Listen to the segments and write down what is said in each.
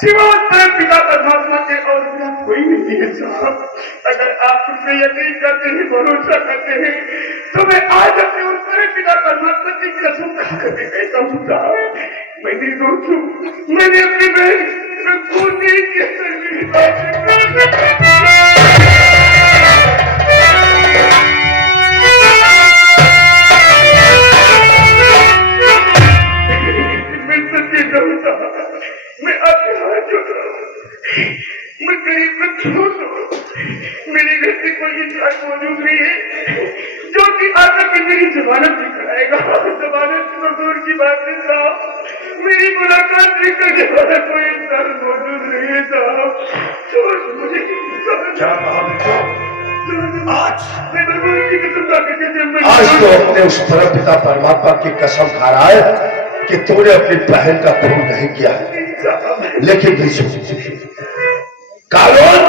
सिवाय तेरे पिता परमात्मा के और मेरा कोई नहीं है साहब। अगर आप मुझे यकीन करते हैं, भरोसा करते हैं, तो मैं आज अपने और मेरे पिता परमात्मा की कसम खाकर के कहता हूँ साहब, मैंने दोस्तों, मैंने अपनी बहन को नहीं किया। मैं आपके हाथ जोड़ रहा हूँ, मैं गरीब को छोड़ दो। मेरे घर से कोई इंसान मौजूद नहीं है जो कि आकर के मेरी जमानत नहीं कराएगा। जमानत तो दूर की बात है साहब, मेरी मुलाकात नहीं करने वाला कोई इंसान मौजूद नहीं है साहब। छोड़ मुझे। क्या कहा बेटो? आज मैं भगवान की कसम खाकर आज तो अपने उस परमपिता परमात्मा की कसम खा रहा है कि तूने अपनी बहन का खून नहीं किया है। लेकिन कानून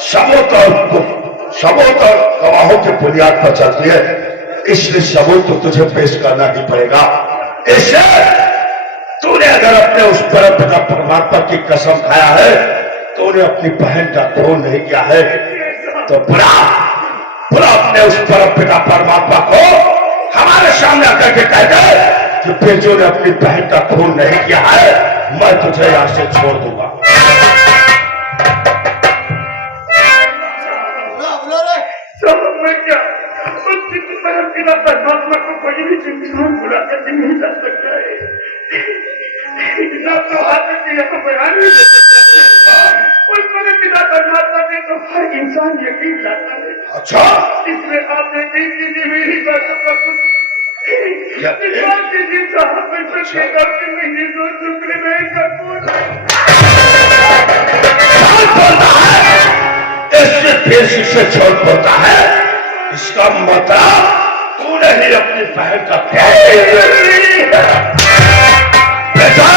सबूत और गवाहों की बुनियाद पर चलती है, इसलिए सबूत तो तुझे पेश करना ही पड़ेगा। इससे तूने अगर अपने उस परमपिता परमात्मा की कसम खाया है, तूने अपनी बहन का खून नहीं किया है, तो बुला अपने उस परमपिता परमात्मा को हमारे सामने आकर के कह दे कि बेजो ने अपनी बहन का खून नहीं किया है, मैं तुझे यहां से छोड़ दूंगा। पिता परमात्मा को कोई भी इंसान बुला करके नहीं जा सकता है। तो हाथ यहाँ बयान नहीं दे सकता। उस मेरे पिता परमात्मा में तो हर इंसान यकीन लाता है। अच्छा, इसमें आप यकीन कीजिए मेरी बातों पर कुछ विश्वास कीजिए साहब। मैं सच्ची कि मेरी दो टुकड़े में इससे फिर से झूठ बोलता है, इसका मतलब तूने ही अपनी बहन का प्यार बेटा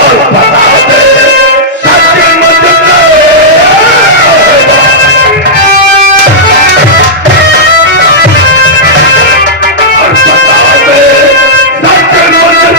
और बता दे सच्ची मुझे और बता दे सच्ची मुझे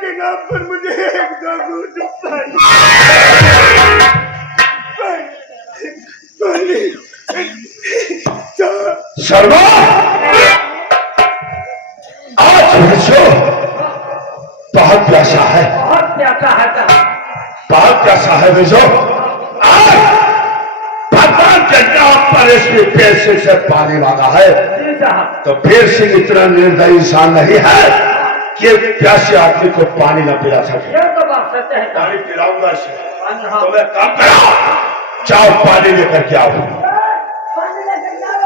के नाम पर मुझे एक दो घूंट पानी शर्मा, आज पूछो, बहुत प्यासा है, बहुत प्यासा है साहब। बहुत प्यासा है भेजो। आज भगवान के नाम पर इसने फिर सिंह से पानी मांगा है, जी साहब। तो फिर सिंह इतना निर्दयी इंसान नहीं है कि प्यासे आदमी को पानी न पिला सके। ये तो बात सच है साहब। पानी पिलाऊंगा इसे, हाँ। तो मैं काम करो, जाओ पानी लेकर के आओ। पानी लेकर के आओ,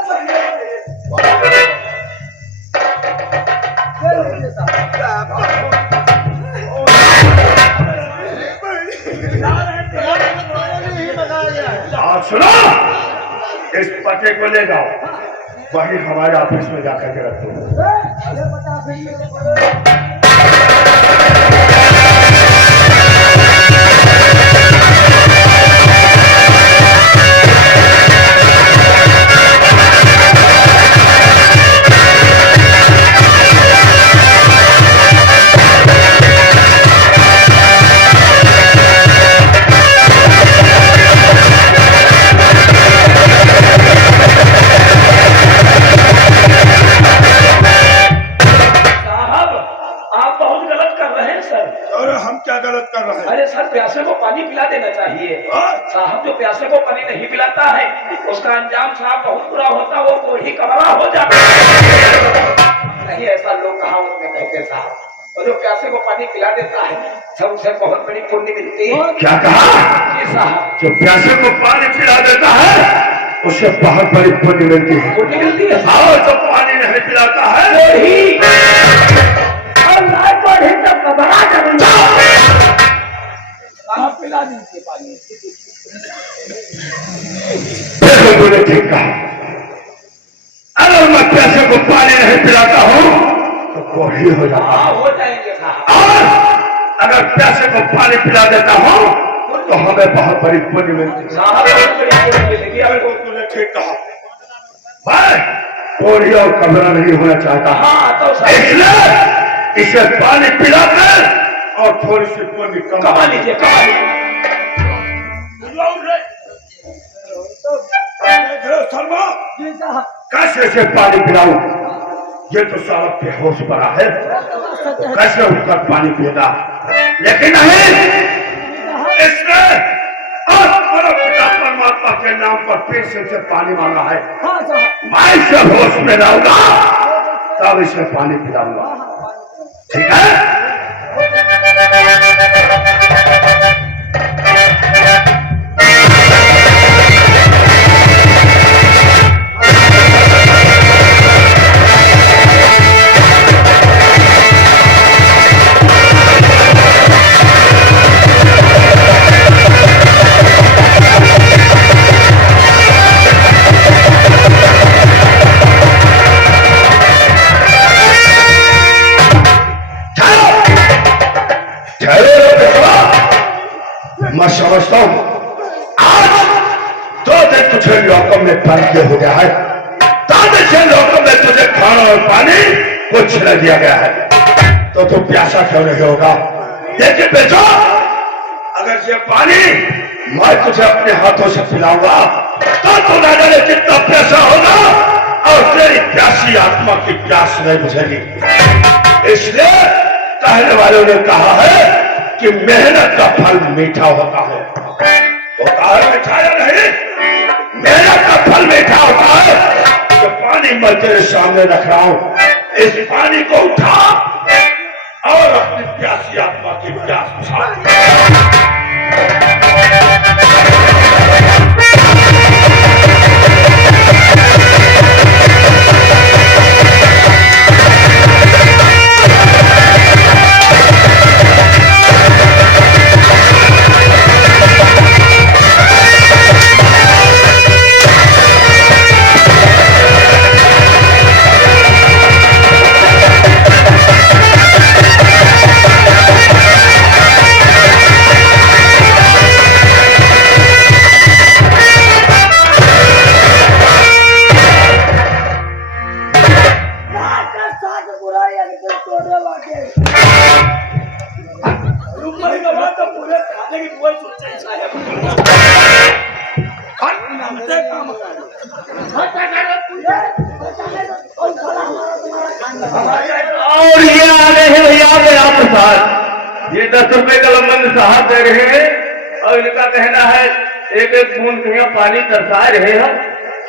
आप सुनो, इस पते को ले जाओ, वही हमारे ऑफिस में जाकर के रख दो। अरे सर, प्यासे को पानी पिला देना चाहिए। साहब, जो प्यासे को पानी नहीं पिलाता है उसका अंजाम साहब बहुत बुरा होता है, वो कोढ़ी कमरा हो जाता है। नहीं, ऐसा लोग कहावत में कहते साहब। और जो प्यासे को पानी पिला देता है सब उसे बहुत बड़ी पुण्य मिलती है। क्या कहा? जी साहब। जो प्यासे को पानी पिला देता है उसे बहुत बड़ी पुण्य मिलती है। पुण्य मिलती है और जो पानी नहीं पिलाता है कोढ़ी, और ना कोढ़ी तो कमरा करूंगा। आप पिला दीजिए पानी। देखो, तूने ठीक कहा। अगर मैं प्यासे को पानी नहीं पिलाता हूँ तो कोढ़ी हो जाता है, हाँ, हो जाएंगे साहब। और अगर प्यासे को पानी पिला देता हूँ तो हमें बहुत बड़ी पुण्य मिलती है। साहब, बहुत बड़ी पुण्य मिलेगी। बिल्कुल तूने ठीक कहा। मैं कोढ़ी और कमरा नहीं होना चाहता, हाँ, तो साहब इसलिए इसे पानी पिलाकर और थोड़ी सी पुण्य कमा लीजिए, कमा लीजिए। शर्मा, जी साहब। कैसे से पानी पिलाऊं? ये तो सारा बेहोश पड़ा है, कैसे उठकर पानी पिएगा? लेकिन नहीं, इसने आज मेरा पिता परमात्मा के नाम पर फिर से पानी मांगा है। हाँ साहब। मैं इसे होश में लाऊंगा तब इसे पानी पिलाऊंगा, ठीक है? मैं समझता हूं आज 2 दिन तुझे लोकम में बंद हो गया है, 2 दिन से लोकम में तुझे खाना और पानी कुछ न दिया गया है, तो तू प्यासा क्यों नहीं होगा? लेकिन बेटा, अगर ये पानी मैं तुझे अपने हाथों से पिलाऊंगा तो तू न जाने कितना प्यासा होगा और तेरी प्यासी आत्मा की प्यास नहीं बुझेगी। इसलिए कहने वालों ने कहा है कि मेहनत का फल मीठा होता है। मीठा या नहीं? मेहनत का फल मीठा होता है। जो पानी मैं तेरे सामने रख रहा हूं, इस पानी को उठा और अपनी प्यासी आत्मा की प्यास बुझा। कोई सोचे साहब हमसे काम और ये आ रहे हैं भैया मेरा प्रसाद, ये 10 रुपए का लंबन साहब दे रहे हैं और इनका कहना है एक एक बूंद भैया पानी तरसा रहे हो,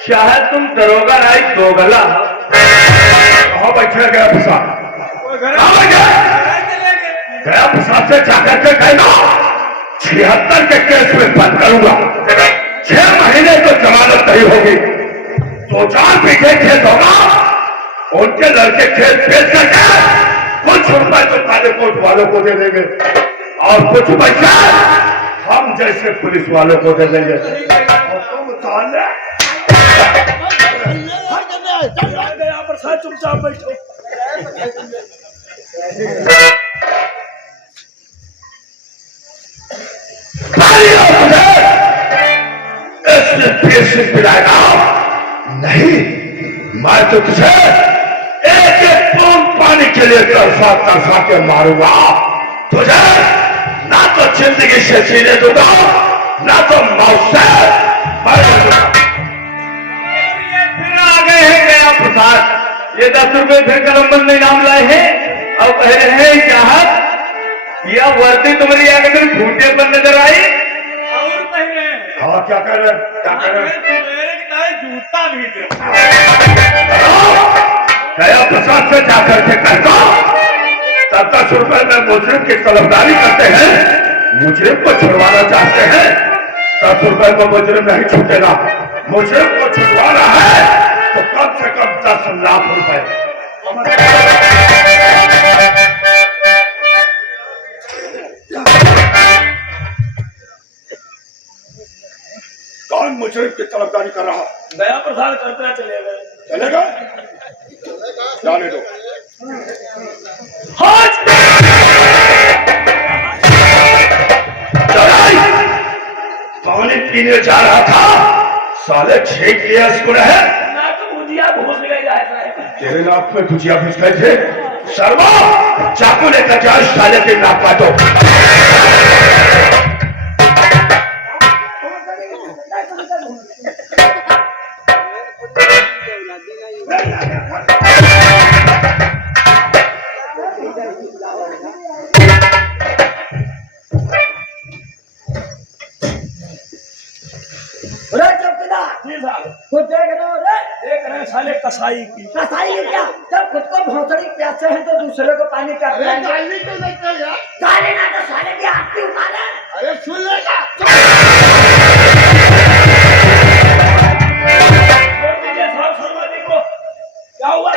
शायद तुम दरोगा नाई दोगला हो। कहाँ बैठे गया प्रसाद? गया प्रसाद से जाकर के कहना 76 के केस में बंद करूंगा, 6 महीने तो जमानत नहीं होगी, 2-4 बीघे खेत होगा, उनके लड़के खेत बेच करके कुछ रुपए तो काले कोट वालों को दे देंगे और कुछ पैसा हम जैसे पुलिस वालों को दे देंगे। और तुम ताले प्रसाद चुपचाप बैठो। इसने फिर से पिलाएगा नहीं, मैं तो तुझे एक एक बूंद पानी के लिए तरफा तरफा के मारूंगा, तुझे ना तो जिंदगी से जीने दूंगा ना तो मौत से मरने दूंगा। फिर आ गए हैं गया प्रसाद, ये 10 रुपए फिर कलम में इनाम लाए हैं और कह रहे हैं चाहत यह वर्दी तुम्हारी आगे फूटे पर नजर आई। और पहले हाँ क्या कर रहे क्या कर रहे जूता भी दे। गया प्रसाद से जाकर के कहता 10 रुपए में मुजरिम की तलबदारी करते हैं, मुजरिम को छुड़वाना चाहते हैं, 10 रुपए में मुजरिम नहीं छूटेगा, मुजरिम को छुड़वाना है तो कम से कम 10 लाख रुपए। कौन मुजरिम की तलबदारी कर रहा? गया प्रसाद करते चले गए। चलेगा जाने दो। पानी पीने जा रहा था, साले छेक लिया इसको है ना तो भुजिया घुस गई जाए। तेरे नाक में भुजिया घुस गए थे। शर्मा चाकू लेकर जाओ, साले के नाक काटो। खुद देख रहे हो रे? देख रहे हैं साले कसाई की। कसाई है क्या? जब खुद को भौसड़ी प्यासे हैं तो दूसरे को पानी का गाली तो देते हो यार। गाली ना तो साले की आरती उतारे। अरे सुन लेगा। क्या हुआ?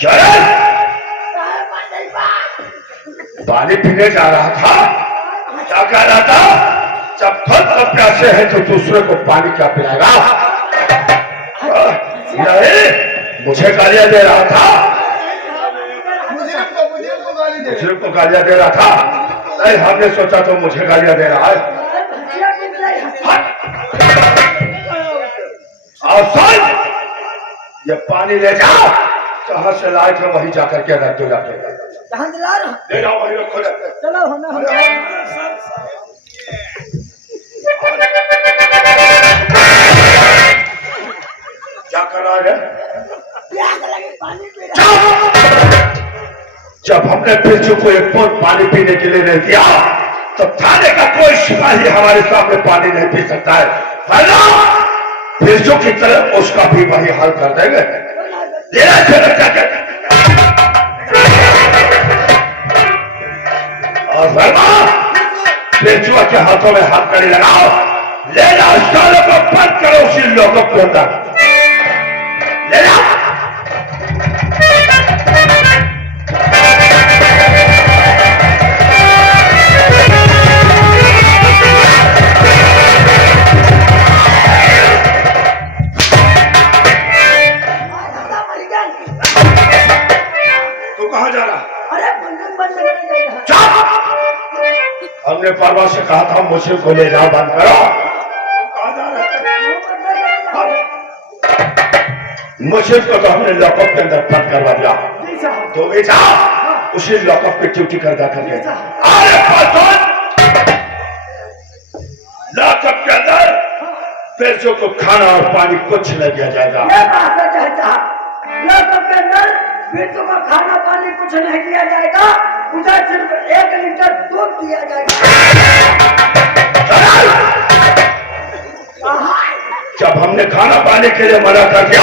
क्या पानी पीने जा रहा था, क्या कह रहा था? जब खुद को प्यासे है तो दूसरे को पानी क्या पिलाएगा? नहीं, मुझे गालियां दे रहा था, मुझे को गालियां दे रहा था। नहीं, हमने सोचा तो मुझे गालियां दे रहा है। और सुन, ये पानी ले जाओ, जहां से लाए थे वहीं जाकर के रख दो जाके। कहाँ दिला रहा? ले जाओ वहीं रखो जाके। चलो होना क्या कर रहा है? प्यास लगी पानी पी रहा। जब हमने बिरजू को एक बूंद पानी पीने के लिए नहीं दिया तो थाने का कोई सिपाही हमारे सामने पानी नहीं पी सकता है ना? बिरजू की तरह उसका भी वही हाल कर देंगे। देना चाहिए जाके। और वर्मा, बिरजुआ के हाथों में हाथ कड़ी लगाओ, ले जाओ सालों को बंद करो उसी लोगों के अंदर। ले जाओ। तू कहाँ जा रहा? अरे बंधन बंद करने जा रहा। चुप! हमने परवा से कहा था मुझे को ले जाओ, बंद करो। कहाँ जा रहे? मुझे को तो हमने लॉकअप के अंदर बंद करवा दिया, तो भी जाओ उसी लॉकअप पे ड्यूटी कर करके। अरे पेशों को खाना और पानी कुछ न दिया जाएगा। ये बात है चाचा, लोगों के अंदर बिट्टू को खाना पानी कुछ नहीं दिया जाएगा, उधर सिर्फ 1 लीटर दूध दिया जाएगा। जब हमने खाना पानी के लिए मना कर दिया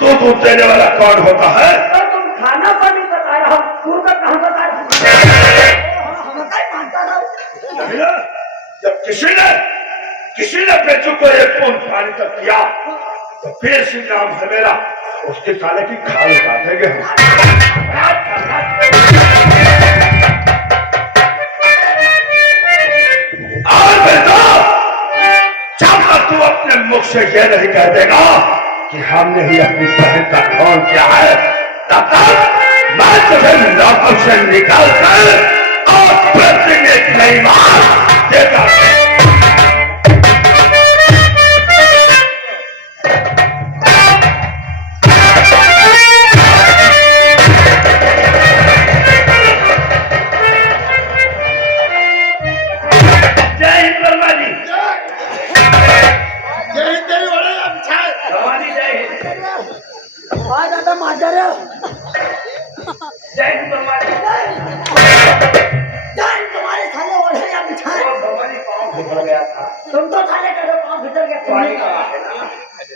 तो दूध देने वाला कौन होता है? तो तुम खाना पानी बता रहा हो, दूध का कहाँ बता रहा हो? हम कहीं मानता रहो। जब किसी ने बेचू को 1 बूंद पानी तक दिया तो फिर से नाम है मेरा, उसके साले की खाल काटेंगे हम। और बेटा, जब तक तू अपने मुख से यह नहीं कह देगा कि हमने ही अपनी बहन का खून किया है, तब तक मैं तुझे लॉकअप से निकाल कर और फिर एक नई बात देगा। दादा मास्टर जय हिंद बलवानी। जान तुम्हारे साले ओढ़े या बिछाए, भगवानी पाँव भीतर गया था। तुम तो साले कह रहे हो पाँव भीतर गया, पानी का है ना?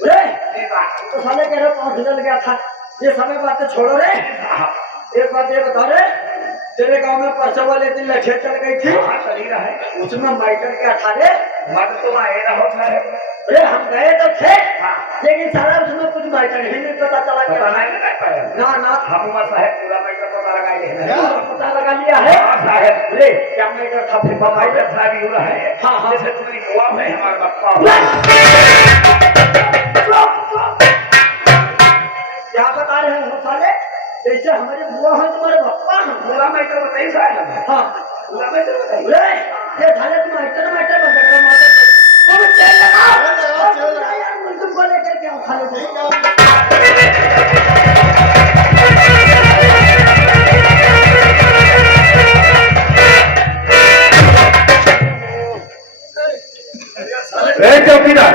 रे ये बात तो साले कह रहे हो पाँव भीतर गया था। ये समय बातें छोड़ो रे, एक बात ये बता रे, तेरे गांव में परसों वाले दिन लठिया चल गई थी, हाँ चली रहा है। उसमें माइटर क्या था रे? मत तुम आए रहो है। अरे हम गए तो थे, हाँ। लेकिन सारा उसमें कुछ माइटर ही नहीं पता चला पता क्या। नहीं लगा पाया। ना ना हम साहब पूरा मैटर पता लगा लिया। पता लगा लिया है। हाँ साहब, रे क्या माइटर था? फिर बताइए। माइटर साहब यूँ है। हाँ, हाँ। जैसे तुम्हारी गोवा में हमारा बप्पा हो। क्या बता रहे हो साले? जैसे हमारे बुआ हैं तुम्हारे पप्पा हैं। पूरा मैटर बताइए साहब। हाँ पूरा मैटर बताइए। रे ये साले तुम माइटर माइटर बन गए माता तुम चल लगाओ यार, मुझे को लेकर क्या उठा लो। चौकीदार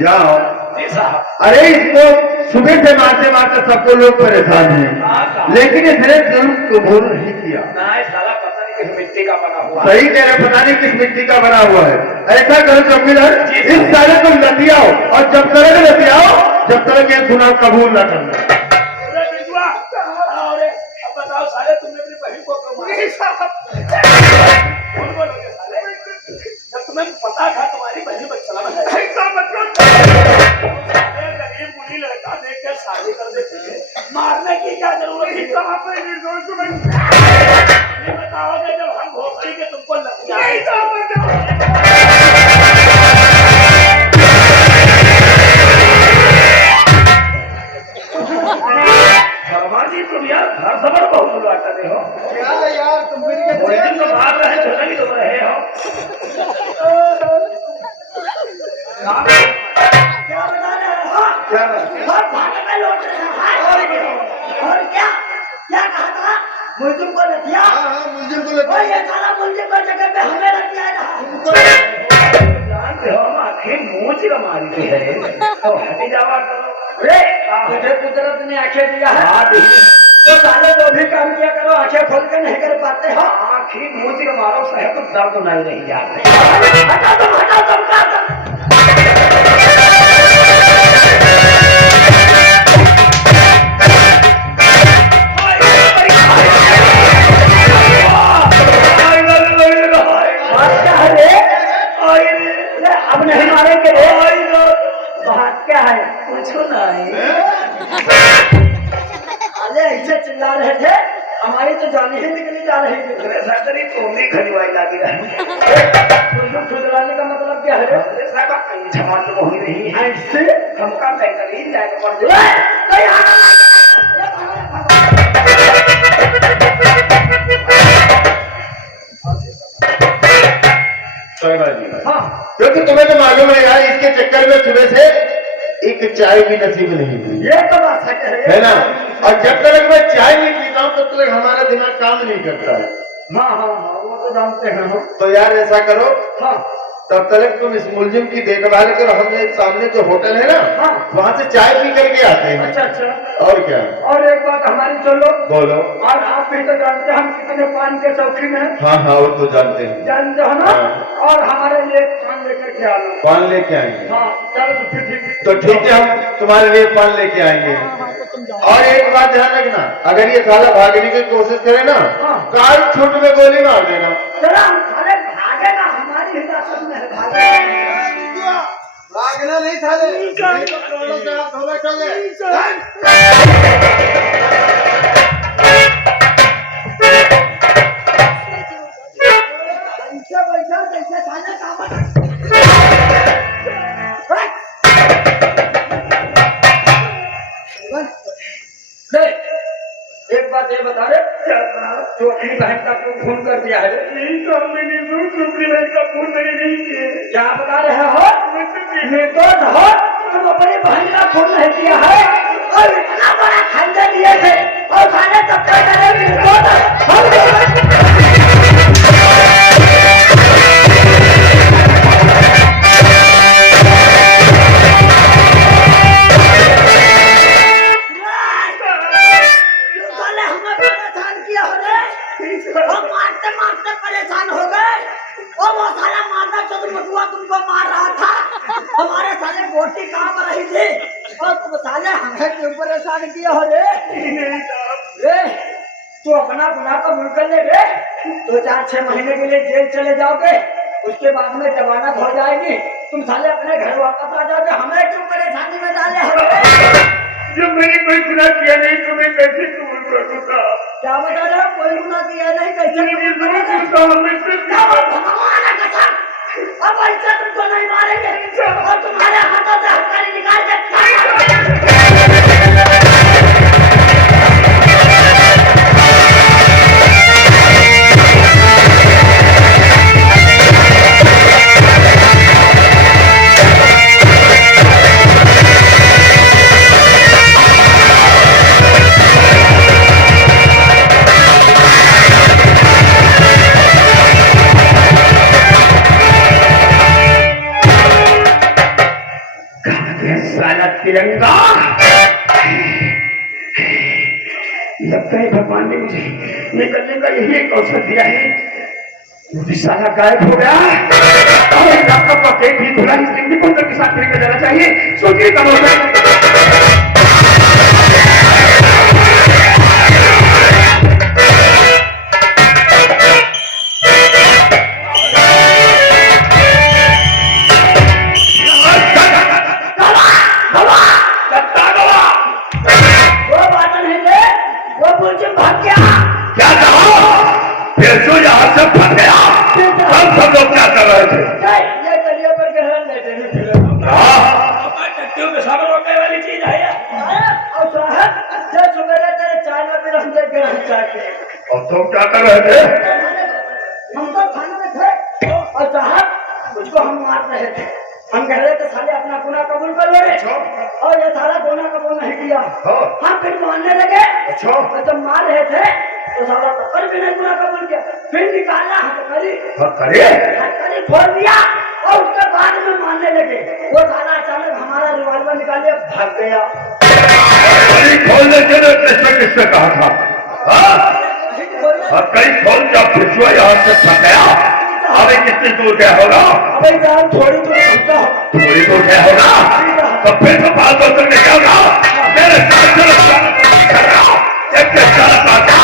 जाओ। जी साहब। अरे इसको सुबह से मारते मारते सबको लोग परेशान हैं, लेकिन इसने जुर्म कबूल नहीं किया। ना साला पता नहीं किस मिट्टी का बना हुआ। सही कह रहे, पता नहीं किस मिट्टी का बना हुआ है। ऐसा करो चौकीदार, इस साले को लतियाओ और जब तक लतियाओ जब तक ये गुनाह कबूल न करना। अब बताओ साले, तुमने अपनी बहन को जब तुम्हें पता था तुम्हारी बहन बच्चा गरीब मुनी लड़का देख कर शादी कर देते थे, मारने की क्या जरूरत थी? बताओगे जब हम भोसड़ी के तुमको लग जाए। जी तुम यार घर सबर बहुत बुलाते हो। क्या यार तुम भी तो भाग रहे चले भी तो रहे हो। क्या बता रहे हो? क्या और भागे में लौट रहे हैं। और क्या क्या कहा था? मुल्जिम को लतिया। मुल्जिम को और ये साला मुल्जिम को जगह पे हमें लतिया रहा। जानते हो हम आंखें मूंछ मारी है तो हटी जावा करो। रे तुझे कुदरत ने आंखें दिया है, हाँ दी। तो साले जो भी काम किया करो आंखें खोल कर नहीं कर पाते हो। आंखें मूंछ मारो साहब तो दर्द नहीं जाते। हटाओ तुम का अब नहीं मारेंगे। बात क्या है? पूछो नहीं। अरे ऐसे चिल्ला रहे थे, हमारी तो जान ही निकली जा रही थी। तुमने खरीवाई लगी रही। खुदलाने का मतलब क्या है? साहब जमान तो होई नहीं है। ऐसे हमका बेहतरीन जाकर पड़ हाँ क्योंकि तुम्हें तो मालूम है यार, इसके चक्कर में सुबह से एक चाय भी नसीब नहीं हुई ये तो बात है ना। और जब तक मैं चाय नहीं पीता हूँ तब तक हमारा दिमाग काम नहीं करता है। हाँ हाँ हाँ वो तो जानते हैं हम। तो यार ऐसा करो, हाँ तब तक तुम इस मुलजिम की देखभाल कर, हम एक सामने जो होटल है ना, हाँ। वहाँ से चाय पी करके आते हैं। अच्छा अच्छा। और क्या? और एक बात हमारी चलो, बोलो। और आप भी तो जानते हैं हम कितने पान के शौकीन हैं। हाँ हाँ, वो तो जानते हैं। जानते हो ना। हाँ। और हमारे लिए पान लेकर के आना। पान लेके आएंगे। हाँ चलो तो फिर ठीक। तो ठीक है, हम तुम्हारे लिए पान लेके आएंगे। और एक बात ध्यान रखना, अगर ये साला भागने की कोशिश करे ना, हाँ। काल छूट में गोली मार देना। चलो हम साले भागेगा, हमारी हिरासत में है, भागेगा। भागना नहीं साले, नहीं तो करोड़ों से हाथ धो बैठोगे। ऐसे बैठा जैसे साले सावन। देख, एक बात ये बता रहे तो अपनी बहन का तू खून कर दिया है। नहीं साहब, मैंने अपनी बहन का खून नहीं किया। क्या बता रहे हो? निर्दोष हो, तुम अपनी बहन का खून नहीं किया है और इतना बड़ा खंडन दिए थे और साले तब तक निर्दोष साले हमें परेशान किया हो रे। हम मारते मारते परेशान हो गए और वो साला मारना चतुर्मुखुआ तुमको मार रहा था। हमारे साले बोटी काम रही थी और तुम साले हमें क्यों परेशान किया हो रे? रे तू अपना गुनाह कबूल कर ले रे। 2-4-6 महीने के लिए जेल चले जाओगे, उसके बाद में जमानत हो जाएगी, तुम साले अपने घर वापस आ जाओगे। हमें क्यों परेशानी में डाले हो रे? जब मैंने कोई गुनाह किया नहीं तो मैं कैसे कबूल कर दूंगा? क्या बता रहे हो? कोई गुनाह किया नहीं, कैसे कबूल करोगे? भगवान है कसम, अब ऐसे तुमको नहीं मारेंगे और तुम्हारे हाथों से हथकड़ी निकाल के साला तिरंगा, लगता है भगवान ने मुझे निकलने का यही एक अवसर दिया है। वो भी साला गायब हो गया और आपका पेट भी खुला, इस दिन भी पंद्रह के साथ लेकर जाना चाहिए। सोचिए कब होगा। वो बात नहीं रे, वो मुलजिम भाग गया। क्या कहा? फिर जो यहाँ से फंस गया, हम सब लोग क्या कर रहे थे? ये गलियों पर गहरा लेटे नहीं फिरे। हाँ, टट्टियों में सब रोकने वाली चीज है ये। और साहब, जो सुबह तेरे चाय में भी हम देख के नहीं चाहते। और तुम क्या कर रहे थे? हम तो थाने में थे और साहब उसको हम मार रहे थे। हम कह रहे थे साले अपना गुनाह कबूल कर लो रे, और ये सारा गुनाह कबूल नहीं किया। हम फिर मारने लगे और जब मार रहे थे तो साला पत्थर भी नहीं गुनाह कबूल किया। फिर निकाला हथकड़ी फोड़ दिया और उसके बाद में मारने लगे। वो साला अचानक हमारा रिवॉल्वर निकाले भाग गया। खोलने के लिए किसने कहा था? कहीं खोल जब फिर यहाँ से फंस गया, अभी कितनी दूर क्या होगा? अबे जान थोड़ी तो समझा होगा। थोड़ी दूर क्या होगा? तो फिर तो बात बदल में क्या होगा? मेरे साथ चलो, एक साथ आता।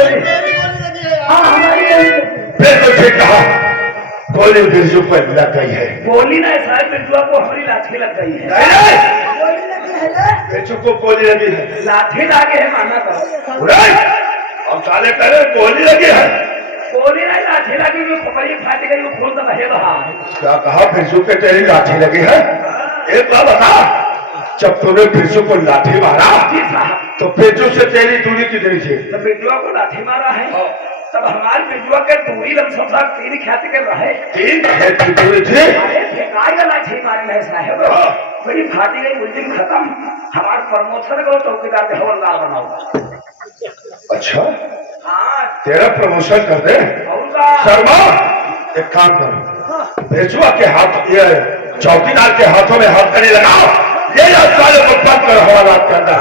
गोली हाँ हमारी गोली फिर तो ठीक कहा, गोली बिरजू पर लग गई है। गोली ना साहब बिरजुआ को हमारी लाठी लग गई है। नहीं, गोली लगी है ना बिरजू को गोली लगी है। लाठी लागे है माना करो। हम साले कह रहे गोली लगी है। गोली ना लाठी लगी, वो खोपड़ी फाट गई, वो खून तो बहे रहा है। क्या कहा, बिरजू पे तेरी लाठी लगी है? एक बात बता, जब तूने बिरजू को लाठी मारा जी साहब, तो बिरजू से तेरी दूरी कितनी थी? तो बिरजुआ को लाठी मारा है, तब हमारे बिरजुआ के दूरी लमसम साहब 3 ख्याति कर रहा है। 3 खेत की दूरी थी। अरे फेंकाएगा लाठी मारे है साहब, बड़ी फाटी गई, उस दिन खत्म। हमारे प्रमोशन करो, चौकीदार के हवलदार बनाओ। अच्छा, हाँ तेरा प्रमोशन कर दे। होगा। शर्मा, एक काम करो, बिरजुआ के हाथ, ये चौकीदार के हाथों में हाथ करने लगाओ, ये साले को बंद करो हवालात के अंदर।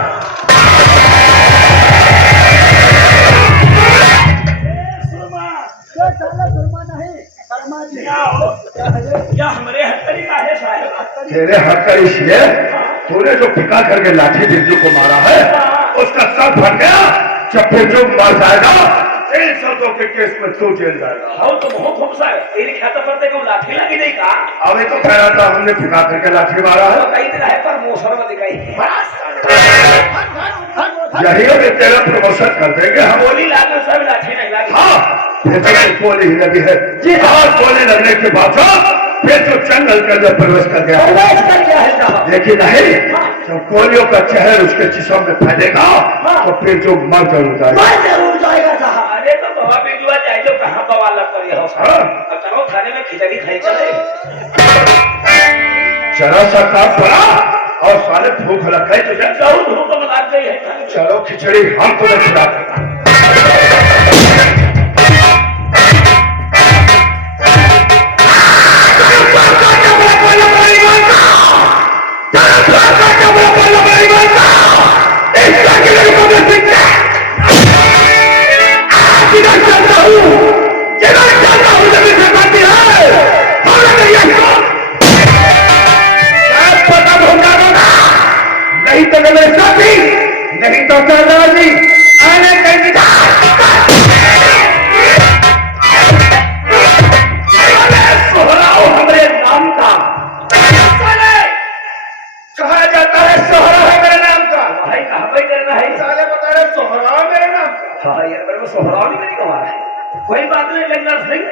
सुरमा नहीं शर्मा जी क्या हमारे हथकड़ी का है साहब? तेरे हाथ का इसलिए तूने जो पिका करके लाठी बिरजू को मारा है, उसका सर फट गया। जब बिरजू मर जाएगा, 300 के केस में तू जेल जाएगा। हाँ तो बहुत खूब सारे तेरी ख्याति पर देखो लाठी लगी नहीं का। अभी तो कह रहा था हमने पिका करके लाठी मारा है। कई तरह है पर मोसर में दिखाई। यही अभी तेरा प्रमोशन कर देंगे हम। गोली लागू सब लाठी नहीं लगी। हाँ, गोली ही लगी है जी। और गोली लगने के बाद फिर जो जंगल के अंदर प्रवेश कर गया, प्रवेश कर गया है साहब। लेकिन नहीं, जब गोलियों का चहर उसके जिस्म में फैलेगा तो फिर जो मर जरूर जाएगा। मैं जरूर जाएगा साहब। अरे तो बाबा बिजुआ जाए जो कहाँ बवाल लग करी हो साहब। अब चलो थाने में खिचड़ी खाई चले। जरा सा काम पड़ा और साले भूख लग गई तुझे। जरूर धूप तो बना गई है। चलो खिचड़ी हम तुम्हें खिला देता। नहीं तो गणेश जी, नहीं तो सरदार जी, आने कहीं सोहराओ हमारे नाम का। कहा जाता है सोहरा है मेरे नाम का। भाई कहाँ भाई करना है? साले बता रहे सोहराओ मेरे नाम का। हाँ यार मेरे को सोहराव नहीं मेरी कमा है। कोई बात नहीं जंगल सिंह।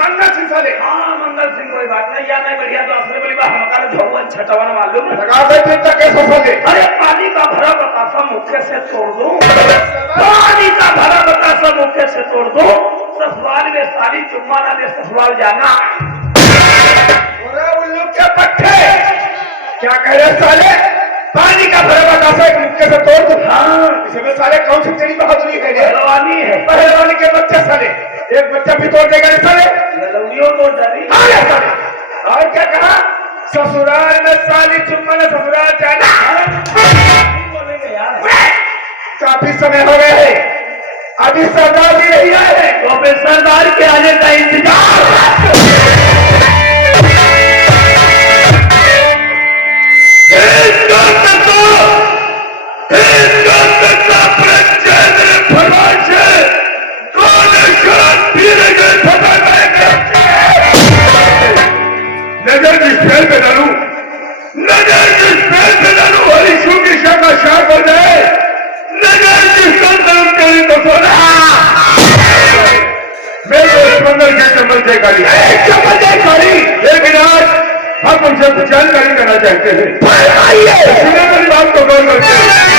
मंगल सिंह साले। हाँ मंगल सिंह कोई बात नहीं, या नहीं बढ़िया तो असली बड़ी बात हमारा झोवन छटवाना मालूम है। लगा दे फिर तक कैसे फंसे। अरे पानी का भरा बतासा मुक्के से तोड़ दो। पानी का भरा बतासा मुक्के से तोड़ दो। ससुराल में साली चुम्मा ना दे ससुराल जाना। उल्लू के पट्टे क्या कह रहे साले? पानी का भरा बतासा एक मुक्के से तोड़ दो। हाँ इसमें साले कौन सी तेरी बहादुरी है? पहलवानी है। पहलवानी के बच्चे साले, एक बच्चा भी तोड़ देगा रे साले। ललौनियों को डरी। अरे साले, और क्या कहा? ससुराल में साली चुम्मा ने ससुराल जाना। बोलेंगे यार। काफी समय हो गया है, अभी सरदार भी नहीं आए हैं। तो फिर सरदार के आने का इंतजार। नजर जिस पैर पे डालू, नजर जिस पैर पे डालू, हरी शू की शाखा शाख हो जाए। नजर जिस तरफ करी तो सोना। मैं तो इस मंदिर के चमचे करी, लेकिन आज हम उनसे कुछ जानकारी करना चाहते हैं। इसलिए मेरी बात को गौर करते हैं।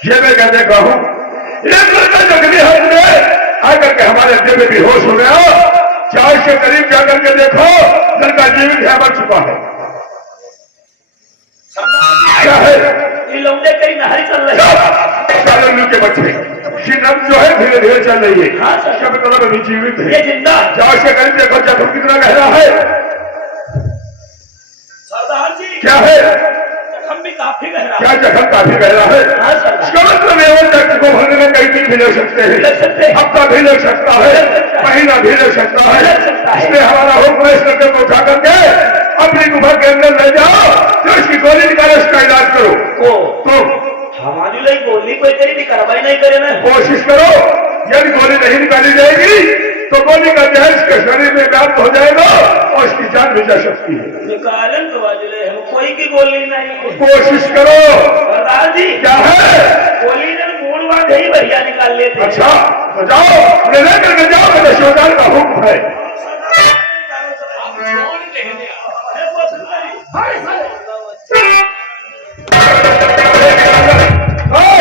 ये मैं क्या देखा हूं, एक लड़का जख्मी हाथ में आकर के हमारे अड्डे में बेहोश हो गया। चार के करीब जाकर के देखो, लड़का जीवित है, मर चुका है। क्या है? ये लौंडे कहीं नहर चल रहे हैं। चालू के बच्चे की नब्ज जो है धीरे धीरे चल रही है। हाँ सर। क्या मतलब अभी जीवित है? ये जिंदा। चार के करीब देखो, जख्म कितना गहरा है। सरदार जी क्या है? जख्म भी काफी गहरा। क्या जख्म काफी गहरा है? हाँ सर। इसका मतलब एवं जख्म को भरने में कई दिन भी लग सकते हैं, हफ्ता भी लग सकता है, महीना भी लग सकता है। इसलिए हमारा हुक्म है, इस लड़के को उठा करके अपनी गुफा के अंदर ले जाओ, तो इसकी गोली निकालो, इसका इलाज करो। तो हमारी लाई गोली कोई तेरी भी कार्रवाई नहीं करे ना। कोशिश करो, यदि गोली नहीं निकाली जाएगी तो गोली का जहर इसके शरीर में व्याप्त हो जाएगा और इसकी जान भी जा सकती है। निकालन तो बाजूले हम कोई की गोली नहीं। कोशिश करो। सरदार जी क्या है? गोली ने मूड बांध ही भैया निकाल लेते। अच्छा तो जाओ, ले करके जाओ, मेरे शोधान का हुक्म है।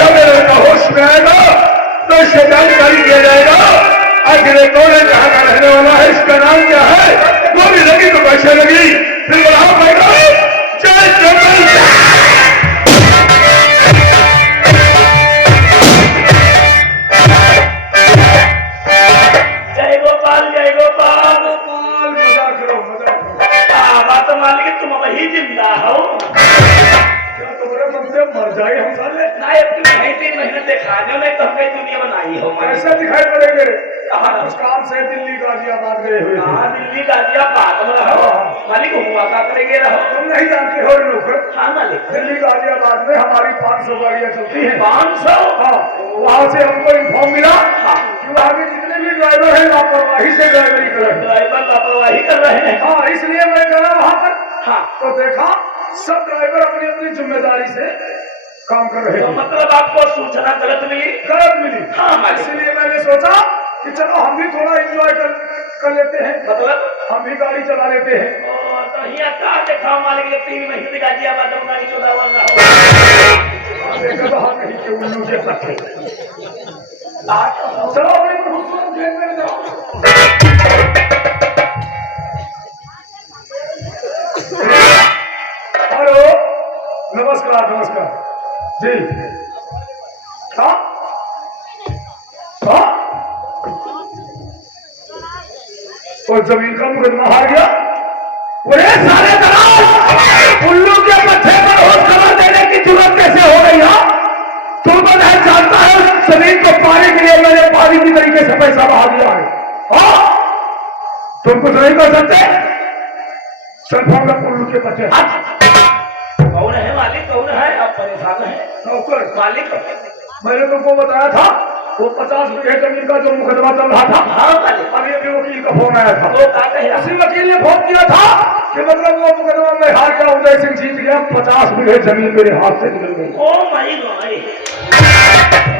मेरे होश में आएगा तो इससे जानकारी दिया जाएगा आखिर कौन है, कहाँ का रहने वाला है, इसका नाम क्या है, गोली लगी तो कैसे लगी, फिर बढ़ाओ भाईगा। जय जगन्नाथ। जय गोपाल जय गोपाल। मजाक करो, मजाक करो। बात मान ली तुम वही जिंदा हो। क्या तुम्हारे मन से मर जाए हम साले? ना अब तुम नहीं 3 महीने दिखाने में तो हमने दुनिया बनाई हो। ऐसा दिखाई पड़ेंगे। कहाँ? उस काम से दिल्ली गाजियाबाद गए हुए थे। कहाँ दिल्ली गाजियाबाद में रहो। मालिक हुआ क्या करेंगे रहो। तुम नहीं जानते हो लोग, हाँ मालिक। दिल्ली गाजियाबाद में हमारी 500 गाड़ियां चलती हैं। 500? हाँ, वहाँ से हमको इन्फॉर्म मिला हाँ। कि वहाँ के जितने भी ड्राइवर हैं लापरवाही से ड्राइवरी कर रहे हैं। ड्राइवर लापरवाही कर रहे हैं। हाँ, इसलिए मैं गया वहाँ पर, हाँ। तो देखा सब ड्राइवर अपनी अपनी जिम्मेदारी से काम कर रहे तो हैं। मतलब आपको सूचना गलत मिली? गलत मिली। हाँ मालिक। इसलिए मैंने सोचा कि चलो हम भी थोड़ा एंजॉय कर लेते हैं, मतलब हम भी गाड़ी चला लेते हैं। तो यहाँ क्या देखा मालिक, ये 3 महीने गाजियाबाद में गाड़ी चौदह वाला हो। देखा तो हम नहीं के उल्लू जैसा थे। चलो अपने खूबसूरत जेल में जाओ। हेलो, नमस्कार नमस्कार जी। हाँ हाँ, और जमीन का मुकदमा हार गया। अरे सारे दलाल, उल्लू के मत्थे पर और खबर देने की जरूरत कैसे हो गई? तुम तो नहीं जानता है, जमीन को पाने के लिए मैंने पानी की तरीके से पैसा बहा दिया है। हाँ, तुम कुछ नहीं कर सकते। सल्फोन का उल्लू के बच्चे। कौन है मालिक, कौन है? आप परेशान हैं। नौकर मालिक मैंने तुमको बताया था वो 50 बीघे जमीन का जो मुकदमा चल रहा था। हाँ मालिक। अभी अभी वकील का फोन आया था। वो क्या कह रहा? उसी वकील ने फोन किया था कि मतलब वो मुकदमा में हार गया, उदय सिंह जीत गया, 50 बीघे जमीन मेरे हाथ से निकल गई। ओ माई गॉड।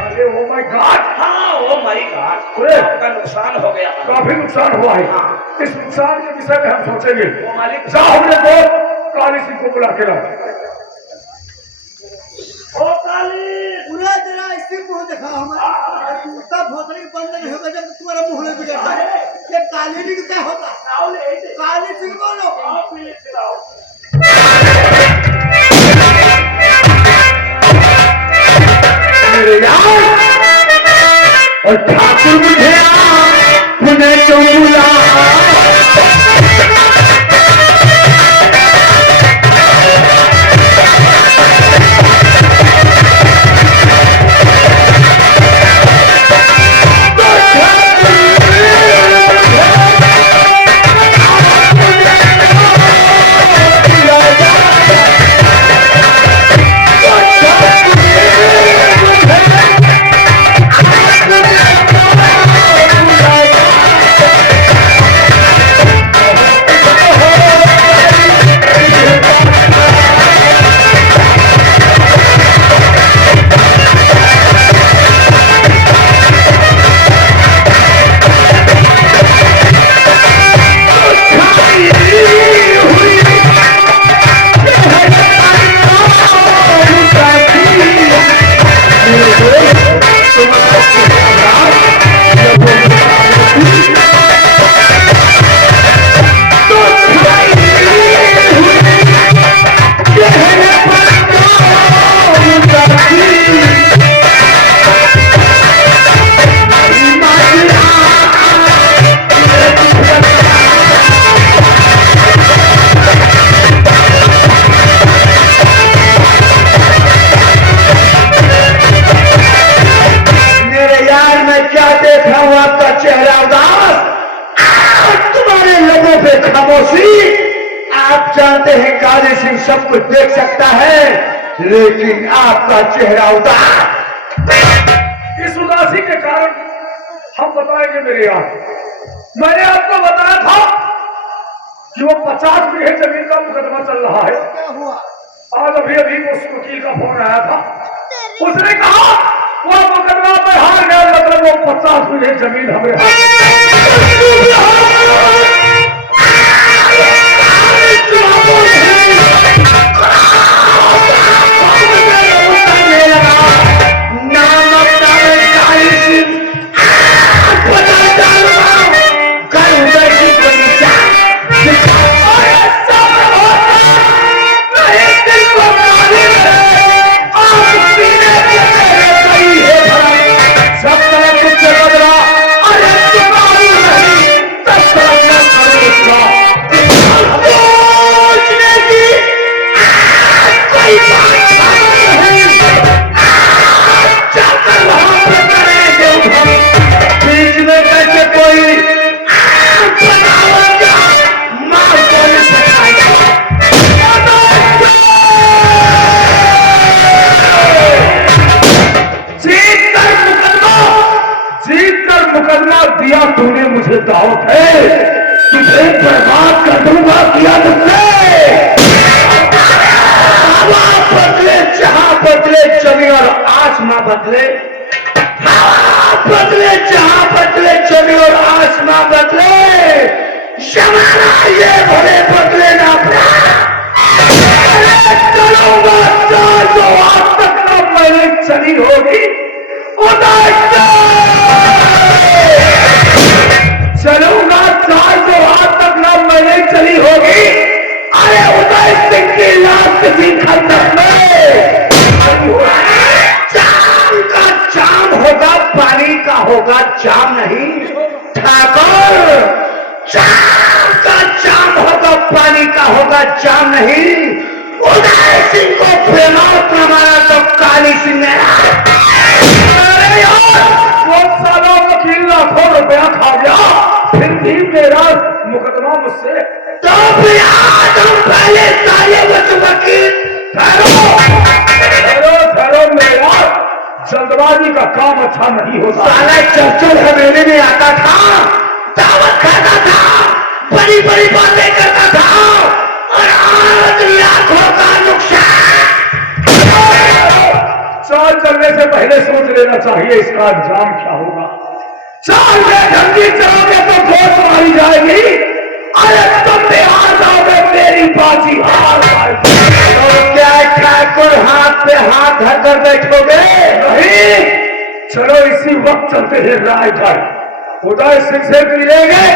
अरे ओ माय गॉड, हाँ ओ माई गॉड, अरे! आपका नुकसान हो गया। काफी नुकसान हुआ है। इस नुकसान के विषय में हम सोचेंगे। वो मालिक साहब ने को काली सिंह को बुला के लाओ। ओ काली। पूरा जरा इससे मुंह देखा हमारा कुत्ता भोसड़ी बंद नहीं होगा जब तुम्हारा मुंह नहीं बिगड़ता है। ये काली सिंह क्या होता? काली सिंह बोलो। मेरे यार और ठाकुर मुझे पुणे क्यों बुला? आप जानते हैं काली सिंह सब कुछ देख सकता है, लेकिन आपका चेहरा उदास। इस उदासी के कारण हम बताएंगे मेरे यार, मैंने आपको बताया था कि वो 50 बीघे जमीन का मुकदमा चल रहा है। आज अभी अभी उस वकील का फोन आया था, उसने कहा वो मुकदमा में हार गया, मतलब वो 50 बीघे जमीन हमें दिया। तूने मुझे दावत है, तुझे बर्बाद कर दूंगा किया तुमने। हवा बदले, जहां बदले जमीन और आसमां बदले, हवा बदले, जहां बदले जमीन और आसमां बदले, जमाना ये भले बदले ना चलूंगा जो आज तक ना मैंने चली होगी चलूंगा चाल जो आज तक ना मैंने चली होगी। अरे उदय सिंह की लाश किसी खंडक में जाम का जाम होगा, पानी का होगा जाम नहीं ठाकुर। जाम का जाम होगा, पानी का होगा जाम नहीं। उदय सिंह को प्रेमात न मारा तो काली सिंह ने वो साला वकील लाखों रुपया खा गया, फिर भी मेरा मुकदमा मुझसे तो पहले साले वकील ठहरो मेरा जल्दबाजी का काम अच्छा नहीं होता। साला चर्चल हवेली में आता था, दावत खाता था, बड़ी बड़ी बातें करता था और आज लाखों का नुकसान। चाल चलने से पहले सोच लेना चाहिए इसका अंजाम क्या होगा। चाल में ढंगी चलोगे तो गोद मारी जाएगी, अरे तुम भी हार जाओगे, मेरी बाजी हार जाएगी। तो क्या ठाकुर हाथ पे हाथ धर कर बैठोगे? नहीं, चलो इसी वक्त चलते हैं रायगढ़। उदय सिंह से मिलेंगे,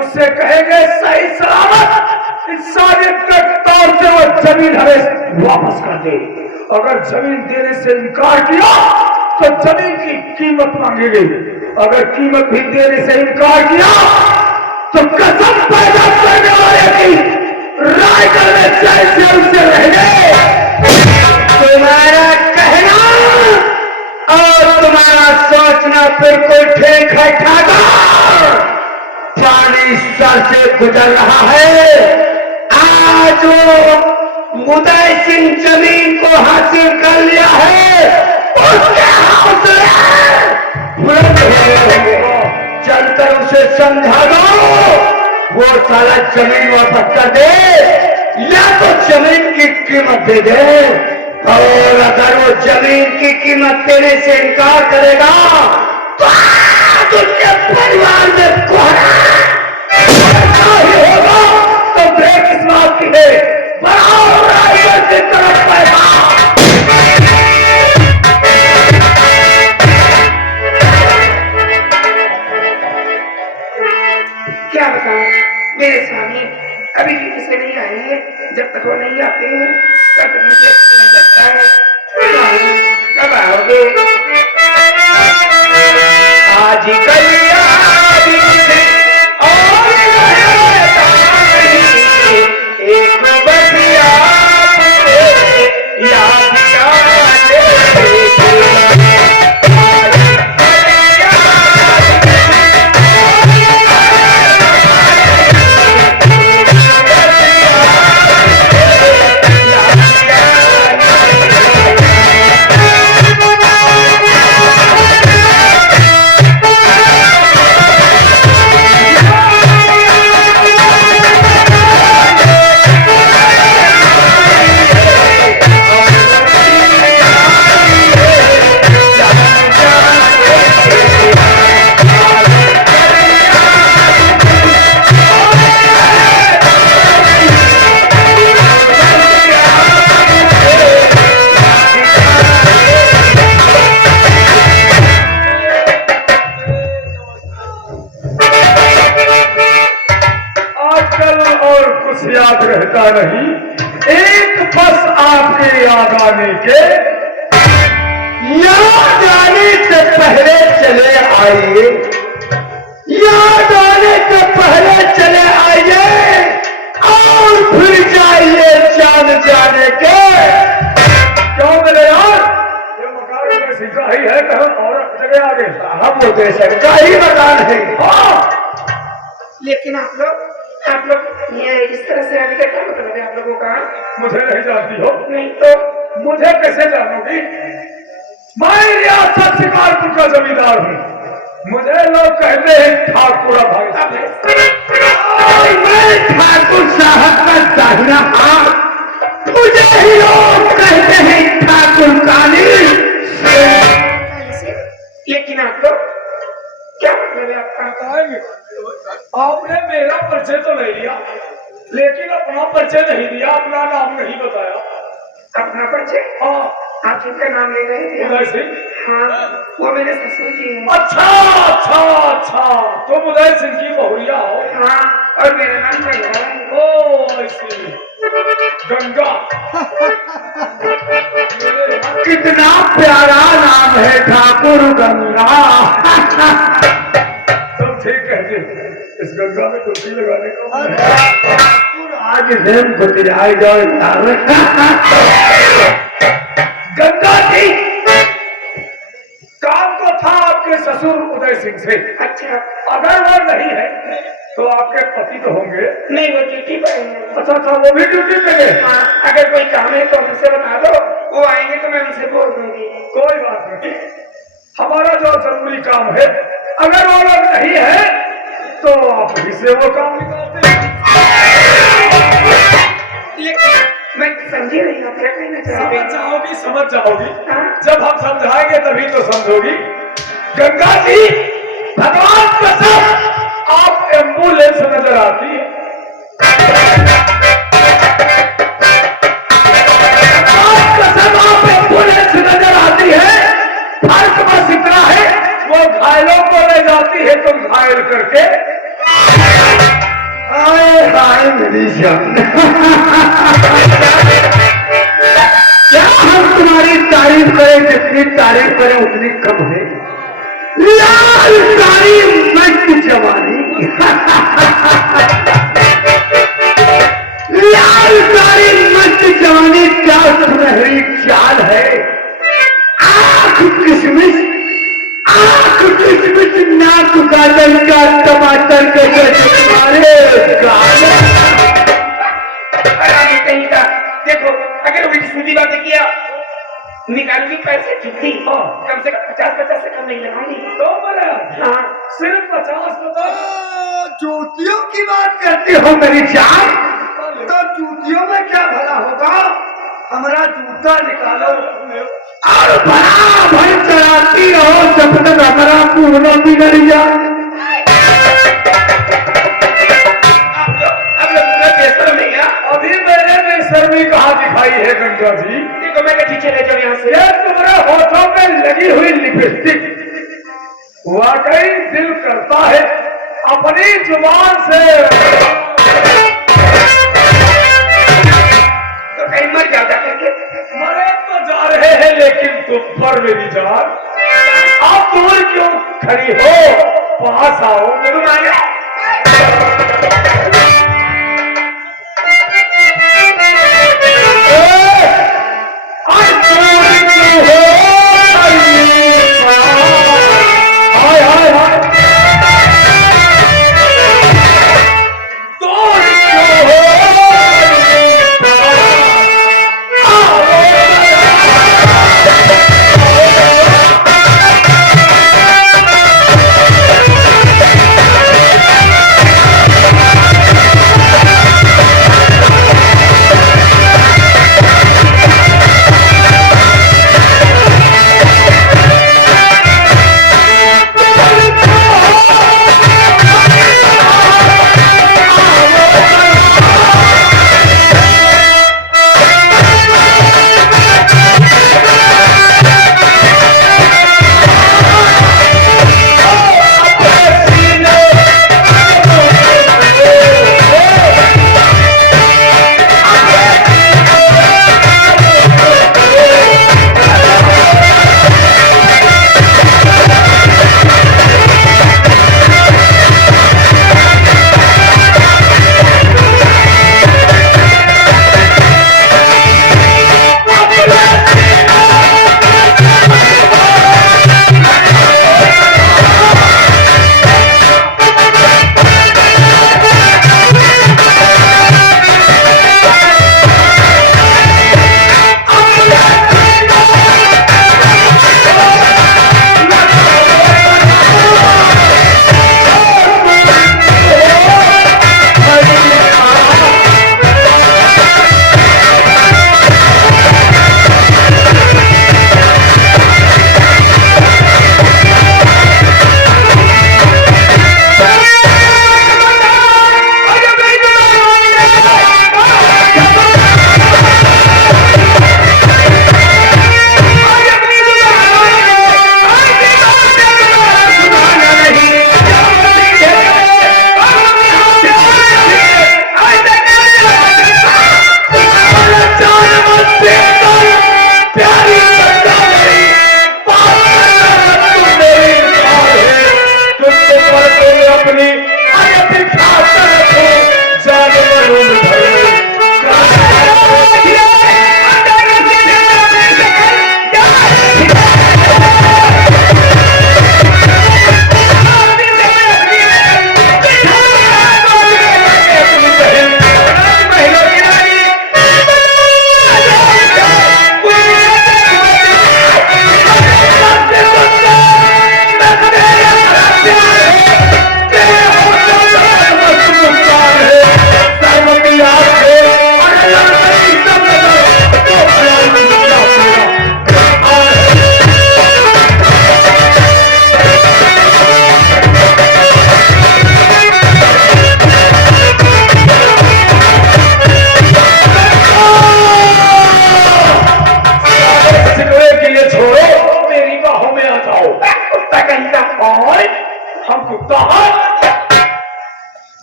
उससे कहेंगे सही सलामत इंसानियत के तौर से वो जमीन हमें वापस कर दे। अगर जमीन देने से इनकार किया तो जमीन की कीमत मांगेंगे, अगर कीमत भी देने से इनकार किया तो कसम पैदा करने वाले की रायगढ़ में जैसे उसे रहने। तुम्हारा कहना और तुम्हारा सोचना फिर कोई ठीक है ठाकुर। पानी सर से गुजर रहा है, आज वो उदय सिंह जमीन को हासिल कर लिया है, उसके हौसले बुलंद होंगे। चलकर उसे समझा दो वो साला जमीन वापस कर दे या तो जमीन की कीमत दे दे। और अगर वो जमीन की कीमत देने से इनकार करेगा तो आज उसके परिवार में कोहरा होगा। तो देख इस बात की है, बढ़ाओ रायगढ़ की तरफ पैदा। हैं, जब तक वो नहीं आते हैं तब तक मुझे अच्छा नहीं लगता है। कब आओगे? आजकल याद से और रहता नहीं, एक बस याद याद रहता नहीं, एक बस आपके याद आने के, याद आने से पहले चले आइए, याद आने से पहले चले आइए और फिर जाइए जान जाने के। क्यों मेरे यार, ये मकान में सिंचाई है कहाँ औरत जगह आगे, हम लोग सकता ही मकान है। लेकिन आप लोग ये इस तरह से आने का क्या मतलब है आप लोगों का? मुझे नहीं जानती हो? नहीं तो मुझे कैसे जानोगी? मैं रियासत शिकारपुर का जमींदार हूँ, मुझे लोग कहते हैं ठाकुर भाई। मैं ठाकुर साहब का दाहिना हाथ, मुझे ही लोग कहते हैं ठाकुर काली। लेकिन आप लोग क्या मतलब है आपका? बताएंगे, आपने मेरा परिचय तो ले लिया लेकिन अपना परिचय नहीं दिया, अपना नाम नहीं बताया। अपना परिचय? हाँ, आप जिनका नाम ले रहे थे? उदय सिंह। हाँ, वो मेरे ससुर जी हैं। अच्छा अच्छा अच्छा, तुम उदय सिंह की बहुरिया हो? हाँ, और मेरा नाम गंगा है। ओ ऐसी गंगा। कितना प्यारा नाम है ठाकुर गंगा। तुम ठीक कहते हो, इस गंगा में डुबकी लगाने को आज हम गुजराए जाओ। गंगा जी, काम तो था आपके ससुर उदय सिंह से। अच्छा, अगर वो नहीं है तो आपके पति तो होंगे? नहीं, वो ड्यूटी पर है। अच्छा अच्छा, वो भी ड्यूटी पे गए? हाँ, अगर कोई काम है तो उनसे बता दो, वो आएंगे तो मैं उनसे बोल दूंगी। कोई बात नहीं, हमारा जो जरूरी काम है, अगर वो लोग नहीं है तो आप ही से वो काम निकालते हैं। लेकिन मैं समझी नहीं, आप क्या कहना चाहते हैं? समझ जाओगी, समझ जाओगी। हाँ? जब हम समझाएंगे तभी तो समझोगी। गंगा जी, भगवान कसम आप एम्बुलेंस नजर आती है। भगवान कसम आप एम्बुलेंस नजर आती है। फर्क बस इतना है, वो घायलों को ले जाती है तुम घायल करके। आए हाय मेरी जान, क्या हम तुम्हारी तारीफ करें, जितनी तारीफ करें उतनी कम है। लाल सारी मस्त जवानी, लाल सारी मस्त जवानी, क्या सुनहरी चाल है। आंख किशमिश, आंख किशमिश, नाक गाजर का, टमाटर के तुम्हारे गाल। कहीं का देखो, अगर वो सीधी बातें किया निकालूंगी पैसे छुट्टी, कम से कम 50 से कम नहीं लगाऊंगी। तो बोला हाँ, सिर्फ 50 जूतियों की बात करती हो मेरी जान? तो जूतियों में क्या भला होगा, हमारा जूता निकालो और भरा भर चढ़ाती रहो जब तक हमारा पूर्ण बिगड़ जाए। अभी मैंने बेशर्मी कहाँ दिखाई है गंगा जी? देखो मैं कहीं चले जाओ यहाँ से। ये तुम्हारे होठों पे लगी हुई लिपस्टिक वाकई दिल करता है अपनी जुबान से कहीं मर जाता करके। मरे तो जा रहे हैं लेकिन तुम पर मेरी जान, आप दूर क्यों खड़ी हो? पास आओ। तुम्हारे हाय हाय हाय, दूर क्यों हो?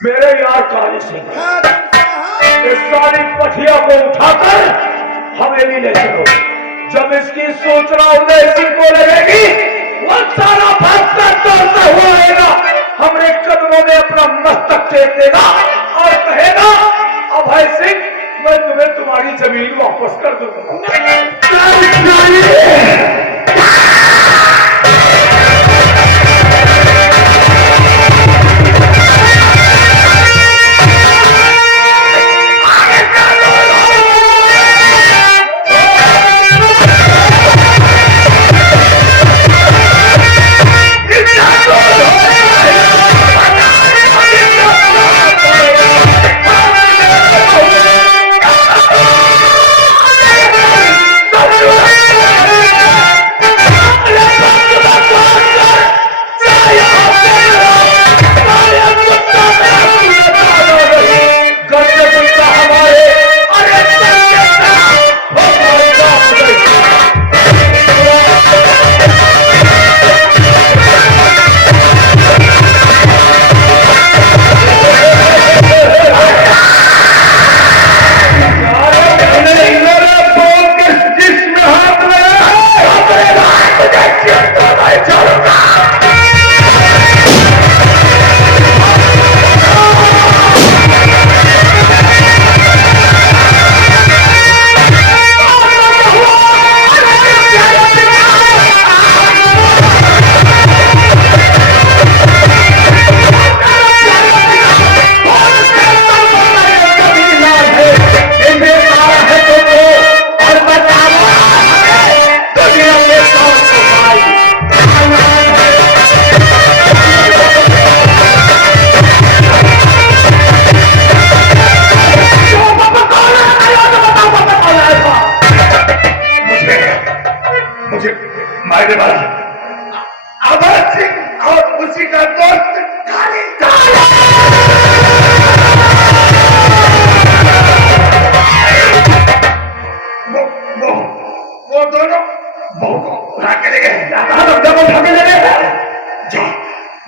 मेरे यार काली सिंह, इस सारी पठिया को उठाकर हमें भी ले चलो। जब इसकी सूचना उदय सिंह को लगेगी, वो सारा भागता दौड़ता हुआ आएगा, हमरे कदमों में अपना मस्तक टेक देगा और कहेगा, अभय सिंह मैं तुम्हें तुम्हारी जमीन वापस कर दूंगा। अभय सिंह और उसी का दोस्त काली वो दोनों बहू को उठा के ले गए।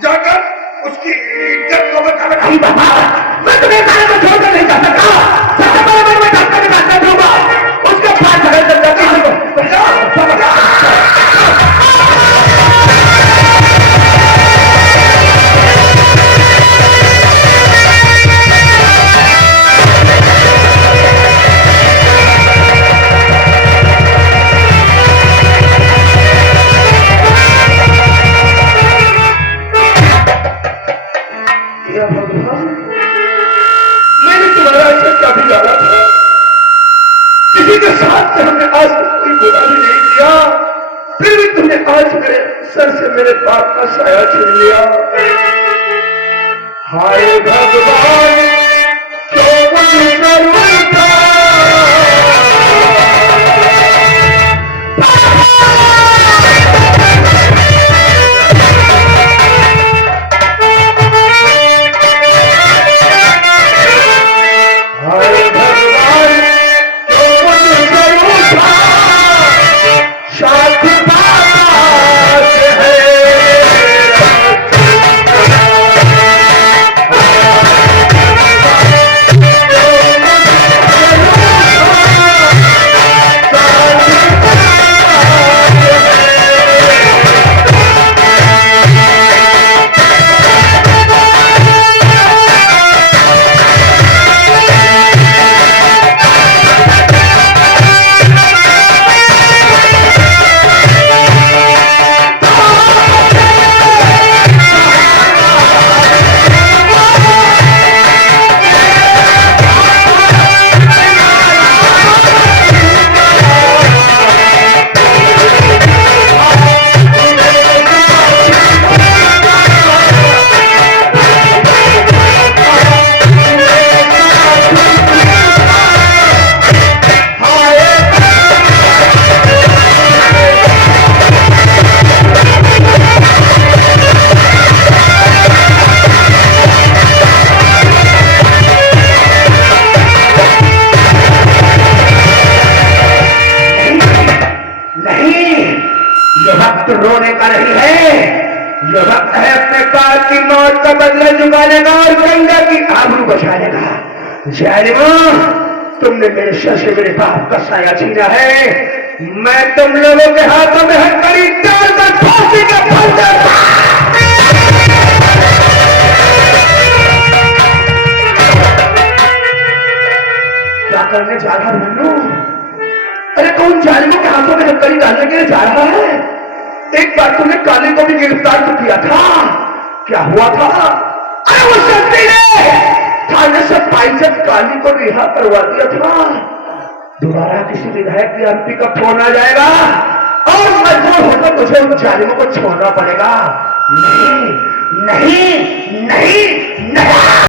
जाकर उसकी इज्जत को बचा। मैं तुम्हें सारे को छोड़कर नहीं जा सकता। सबसे पहले मैं डॉक्टर के पास जाऊंगा, उसके पास मैंने तुम्हारा सच्चा भी डाला था। किसी के साथ से हमने आज तक कोई बुरा भी नहीं किया, फिर भी तुमने आज मेरे सर से मेरे पाप का साया छीन लिया। हाय भगवान, क्यों मुझे करूं था? रोने का नहीं है, ये वक्त है अपने काल की मौत का बदला चुकाने का और गंगा की आबरू बचाने का। जालिमो, तुमने मेरे सर से मेरे बाप का साया छीना है। मैं तुम लोगों के हाथों में हथकड़ी डालकर फांसी का फल देता। क्या करने जा रहा मन्नू? अरे कौन जालिमों के हाथों में हथकड़ी डालने के लिए जा रहा है? एक बार तुमने काली को भी गिरफ्तार तो किया था, क्या हुआ था? अरे वो शक्ति ने थाने से पाइजन काली को रिहा करवा दिया था। दोबारा किसी विधायक की एमपी का फोन आ जाएगा और मजबूर होकर तुझे उन जालिमों को छोड़ना पड़ेगा। नहीं नहीं नहीं नहीं।